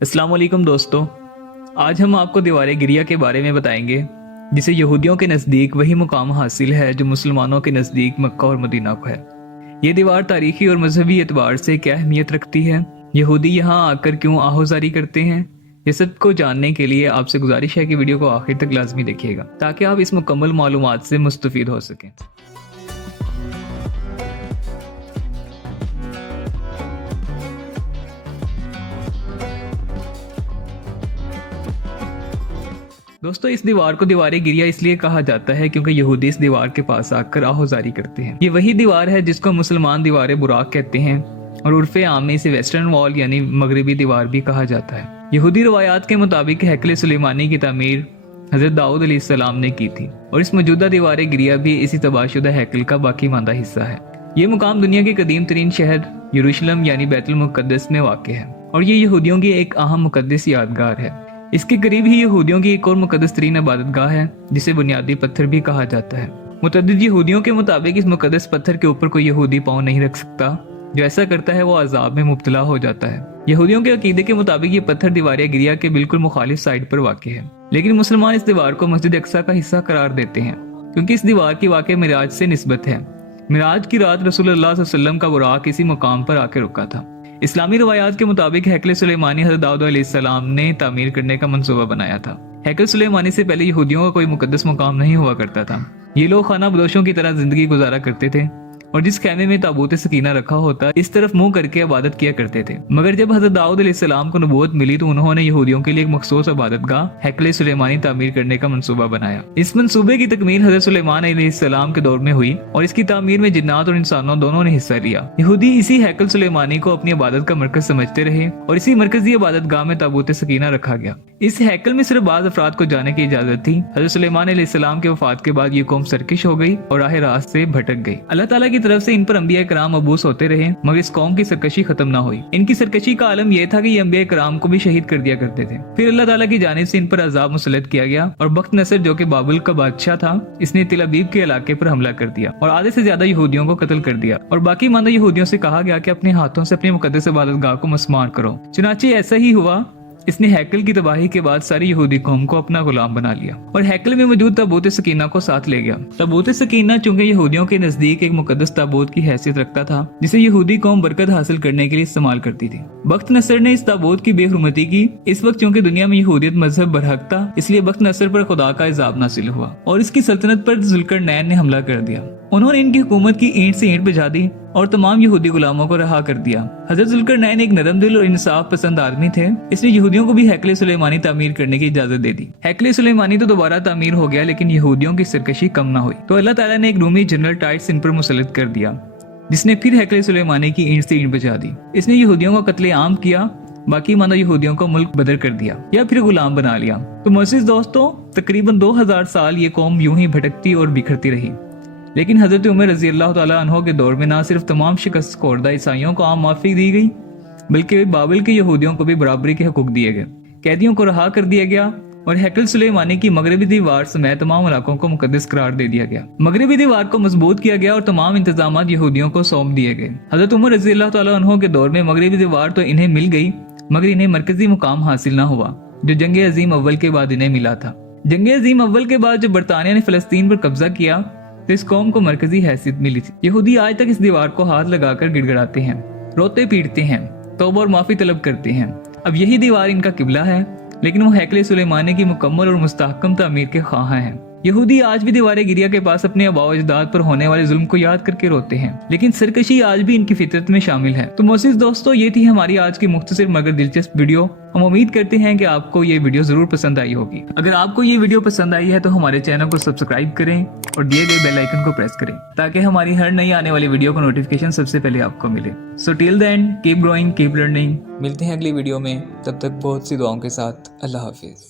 अस्सलाम वालेकुम दोस्तों, आज हम आपको दीवार गिरिया के बारे में बताएंगे जिसे यहूदियों के नज़दीक वही मुकाम हासिल है जो मुसलमानों के नज़दीक मक्का और मदीना को है। ये दीवार तारीखी और मजहबी एतबार से क्या अहमियत रखती है, यहूदी यहाँ आकर क्यों आहोजारी करते हैं, ये सब को जानने के लिए आपसे गुजारिश है कि वीडियो को आखिर तक लाजमी देखिएगा ताकि आप इस मुकम्मल मालूमात से मुस्तफीद हो सकें। दोस्तों, इस दीवार को दीवार गिरिया इसलिए कहा जाता है क्योंकि यहूदी इस दीवार के पास आकर आहोजारी करते हैं। ये वही दीवार है जिसको मुसलमान दीवार बुराक कहते हैं और उर्फे आम में इसे वेस्टर्न वॉल यानी मगरबी दीवार भी कहा जाता है। यहूदी रवायात के मुताबिक हैकल सुलेमानी की तामीर हजरत दाऊद अलैहिस्सलाम ने की थी और इस मौजूदा दीवार गिरिया भी इसी तबाहशुदा हैकल का बाकी मांदा हिस्सा है। ये मुकाम दुनिया के कदीम तरीन शहर यरूशलेम यानी बैतुल मुक़द्दस में वाक़ है और ये यहूदियों की एक अहम मुक़द्दस यादगार है। इसके करीब ही यहूदियों की एक और मुक़द्दस तरीन इबादतगाह है जिसे बुनियादी पत्थर भी कहा जाता है। मुतअद्दिद यहूदियों के मुताबिक इस मुक़द्दस पत्थर के ऊपर कोई यहूदी पाँव नहीं रख सकता, जो ऐसा करता है वो अजाब में मुब्तला हो जाता है। यहूदियों के अकीदे के मुताबिक ये पत्थर दीवार गिरिया के बिल्कुल मुखालिफ साइड पर वाक़ है, लेकिन मुसलमान इस दीवार को मस्जिद अक्सा का हिस्सा करार देते हैं क्योंकि इस दीवार की वाक़ मिराज से निस्बत है। मिराज की रात रसूलुल्लाह सल्लल्लाहु अलैहि वसल्लम का बुराक इसी मुकाम पर आकर रुका था। इस्लामी रवायात के मुताबिक हैकल सुलेमानी हज़रत दाऊद अलैहिस्सलाम ने तामीर करने का मंसूबा बनाया था। हैकल सुलेमानी से पहले यहूदियों का कोई मुकद्दस मुकाम नहीं हुआ करता था। ये लोग खाना बदोशों की तरह जिंदगी गुजारा करते थे और जिस खैमे में ताबूत सकीना रखा होता इस तरफ मुंह करके इबादत किया करते थे। मगर जब हज़रत दाऊद अलैहिस्सलाम को नबूवत मिली तो उन्होंने यहूदियों के लिए एक मखसूस इबादतगाह हैकल सुलेमानी तामीर करने का मंसूबा बनाया। इस मंसूबे की तकमील हज़रत सुलेमान अलैहिस्सलाम के दौर में हुई और इसकी तामीर में जिन्नात और इंसानों दोनों ने हिस्सा लिया। यहूदी इसी हैकल सुलेमानी को अपनी इबादत का मरकज समझते रहे और इसी मरकजी इबादतगाह में ताबूत सकीना रखा गया। इस हैकल में सिर्फ बाज़ अफराद को जाने की इजाजत थी। हज़रत सुलेमान अलैहिस्सलाम के वफात के बाद ये कौम सरकश हो गई और राह रास्त से भटक गई। अल्लाह ताला की तरफ से इन पर अंबिया कराम मबूस होते रहे मगर इस कौम की सरकशी खत्म ना हुई। इनकी सरकशी का आलम यह था कि ये अंबिया कराम को भी शहीद कर दिया करते थे। फिर अल्लाह ताला की जानिब से इन पर अजाब मुसल्लत किया गया और बख्त नसर जो कि बाबुल का बादशाह था, इसने तिल अबीब के इलाके पर हमला कर दिया और आधे से ज्यादा यहूदियों को कत्ल कर दिया और बाकी मानदा यहूदियों से कहा गया कि अपने हाथों से अपनी मुकद्दस इबादतगाह को मस्मार करो। चुनाचे ऐसा ही हुआ। इसने हैकल की तबाही के बाद सारी यहूदी कौम को अपना गुलाम बना लिया और हैकल में मौजूद ताबूत सकीना को साथ ले गया। ताबूत सकीना चूंकि यहूदियों के नजदीक एक मुकद्दस ताबूत की हैसियत रखता था जिसे यहूदी कौम बरकत हासिल करने के लिए इस्तेमाल करती थी। बख्त नसर ने इस ताबूत की बेहुरमती की। इस वक्त चूंकि दुनिया में यहूदियत मजहब बरहक था, इसलिए बख्त नसर पर खुदा का इजाब नासिल हुआ और इसकी सल्तनत पर जुल्करनैन ने हमला कर दिया। उन्होंने इनकी हुकूमत की ईंट से ईंट बजा दी और तमाम यहूदी गुलामों को रहा कर दिया। हजरत जुल्करनैन एक नरम दिल और इंसाफ पसंद आदमी थे। इसने यहूदियों को भी हैकल सुलेमानी तामीर करने की इजाजत दे दी। हैकल सुलेमानी तो दोबारा तामीर हो गया लेकिन यहूदियों की सरकशी कम ना हुई तो अल्लाह ताला ने एक रूमी जनरल टाइट्स इन पर मुसल्लत कर दिया जिसने फिर हैकल सुलेमानी की ईंट से ईंट बजा दी। इसने यहूदियों को कत्ले आम किया, बाकी माना यहूदियों को मुल्क बदर कर दिया या फिर गुलाम बना लिया। तो मोअज़्ज़िज़ दोस्तों, तकरीबन 2000 साल ये कौम यूं ही भटकती और बिखरती रही, लेकिन हजरत उमर रजी अल्लाह तआला अन्हो के दौर में ना सिर्फ तमाम शिकस्त खोरदा ईसाइयों को आम माफी दी गई बल्कि बाबिल के यहूदियों को भी बराबरी के हकूक दिए गए, कैदियों को रहा कर दिया गया और हैकल सुलेमानी की मगरबी दीवार समेत तमाम इलाकों को मुकद्दस करार दे दिया गया। मगरबी दीवार को मजबूत किया गया और तमाम इंतजामात यहूदियों को सौंप दिए गए। हजरत उमर रजी अल्लाह तआला अन्हो के दौर में मगरबी दीवार तो इन्हें मिल गई मगर इन्हें मरकजी मुकाम हासिल ना हुआ जो जंग अजीम अव्वल के बाद इन्हें मिला था। जंग अजीम अव्वल के बाद जब बरतानिया ने फलस्तीन पर कब्जा किया तो इस कौम को मरकजी हैसियत मिली थी। यहूदी आज तक इस दीवार को हाथ लगाकर गिड़गिड़ाते हैं, रोते पीटते हैं, तौबा और माफी तलब करते हैं। अब यही दीवार इनका किबला है, लेकिन वो हैकल सुलेमानी की मुकम्मल और मुस्तहकम तामीर के ख्वाह हैं। यहूदी आज भी दीवार गिरिया के पास अपने आबाओ अजदाद पर होने वाले जुल्म को याद करके रोते हैं, लेकिन सरकशी आज भी इनकी फितरत में शामिल है। तो मोअज़्ज़िज़ दोस्तों, ये थी हमारी आज की मुख्तसर मगर दिलचस्प वीडियो। हम उम्मीद करते हैं कि आपको ये वीडियो जरूर पसंद आई होगी। अगर आपको ये वीडियो पसंद आई है तो हमारे चैनल को सब्सक्राइब करें और दिए गए बेल आइकन को प्रेस करें ताकि हमारी हर नई आने वाली वीडियो का नोटिफिकेशन सबसे पहले आपको मिले। So till then keep growing, keep learning. मिलते हैं अगली वीडियो में, तब तक बहुत सी दुआओं के साथ। अल्लाह हाफिज।